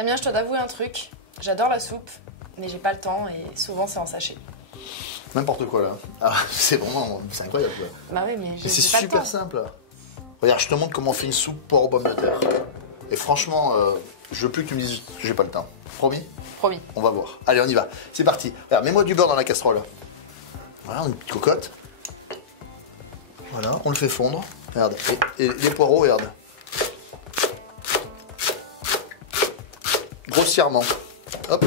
Damien, je dois t'avouer un truc. J'adore la soupe, mais j'ai pas le temps et souvent c'est en sachet. N'importe quoi là. Ah, c'est vraiment, c'est incroyable. Quoi. Bah oui, mais C'est j'ai pas le super temps. simple. Regarde, je te montre comment on fait une soupe poire aux pommes de terre. Et franchement, je veux plus que tu me dises que j'ai pas le temps. Promis? Promis. On va voir. Allez, on y va. C'est parti. Regarde, mets-moi du beurre dans la casserole. Voilà, une petite cocotte. Voilà, on le fait fondre. Regarde. Et les poireaux, regarde. Grossièrement. Hop.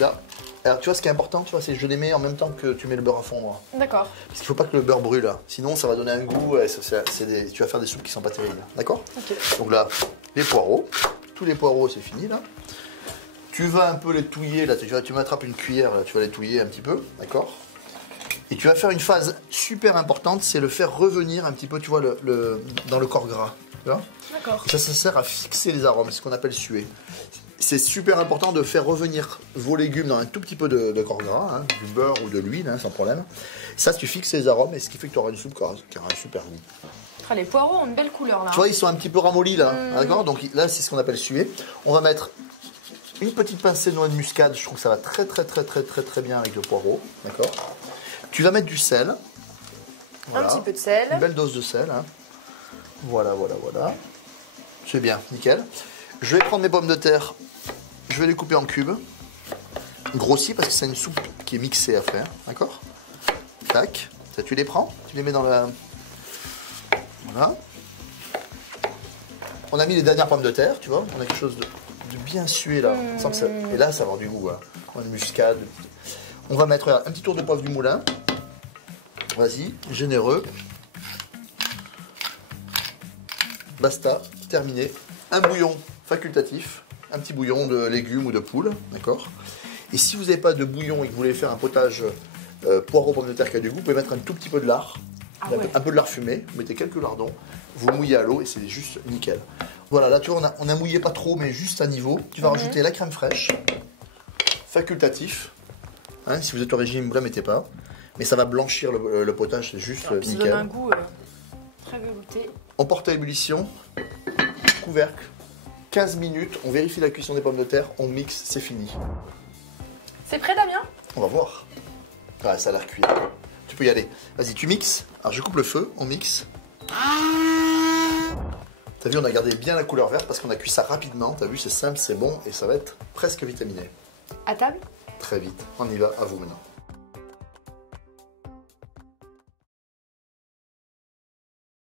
Là. Alors, tu vois, ce qui est important, tu vois, c'est que je les mets en même temps que tu mets le beurre à fondre. D'accord. Parce qu'il faut pas que le beurre brûle. Sinon, ça va donner un goût. Tu vas faire des soupes qui sont pas terribles. D'accord? Ok. Donc là, les poireaux. Tous les poireaux, c'est fini là. Tu vas un peu les touiller. Là, tu m'attrapes une cuillère. Là, tu vas les touiller un petit peu. D'accord? Et tu vas faire une phase super importante, c'est le faire revenir un petit peu, tu vois, dans le corps gras. Tu vois? D'accord. Ça sert à fixer les arômes, c'est ce qu'on appelle suer. C'est super important de faire revenir vos légumes dans un tout petit peu de corps gras, hein, du beurre ou de l'huile, hein, sans problème. Ça, tu fixes les arômes et ce qui fait que tu auras une soupe qui aura un super goût. Ah, les poireaux ont une belle couleur là. Tu vois, ils sont un petit peu ramollis là, d'accord? Donc là, c'est ce qu'on appelle suer. On va mettre une petite pincée de noix de muscade, je trouve que ça va très bien avec le poireau, d'accord? Tu vas mettre du sel. Voilà. Un petit peu de sel. Une belle dose de sel. Hein. Voilà. C'est bien, nickel. Je vais prendre mes pommes de terre. Je vais les couper en cubes. Grossis parce que c'est une soupe qui est mixée à faire. D'accord? Tac. Ça, tu les prends. Tu les mets dans la... Voilà. On a mis les dernières pommes de terre, tu vois. On a quelque chose de bien sué là. On sent que ça... Et là, ça va avoir du goût. Hein. On a une muscade. On va mettre regarde, un petit tour de poivre du moulin. Vas-y, généreux. Basta, terminé. Un bouillon facultatif, un petit bouillon de légumes ou de poule, d'accord? Et si vous n'avez pas de bouillon et que vous voulez faire un potage poireaux pommes de terre qui a du goût, vous pouvez mettre un tout petit peu de lard, un peu de lard fumé, vous mettez quelques lardons, vous mouillez à l'eau et c'est juste nickel. Voilà, là tu vois, on a mouillé pas trop, mais juste à niveau. Tu vas rajouter la crème fraîche, facultatif. Hein, si vous êtes au régime, ne vous la mettez pas. Mais ça va blanchir le potage, c'est juste nickel. Ça donne un goût très velouté. On porte à ébullition, couvercle, 15 minutes, on vérifie la cuisson des pommes de terre, on mixe, c'est fini. C'est prêt, Damien? On va voir. Ah, ça a l'air cuit. Tu peux y aller. Vas-y, tu mixes. Alors je coupe le feu, on mixe. T'as vu, on a gardé bien la couleur verte parce qu'on a cuit ça rapidement. T'as vu, c'est simple, c'est bon et ça va être presque vitaminé. À table? Très vite. On y va, à vous maintenant.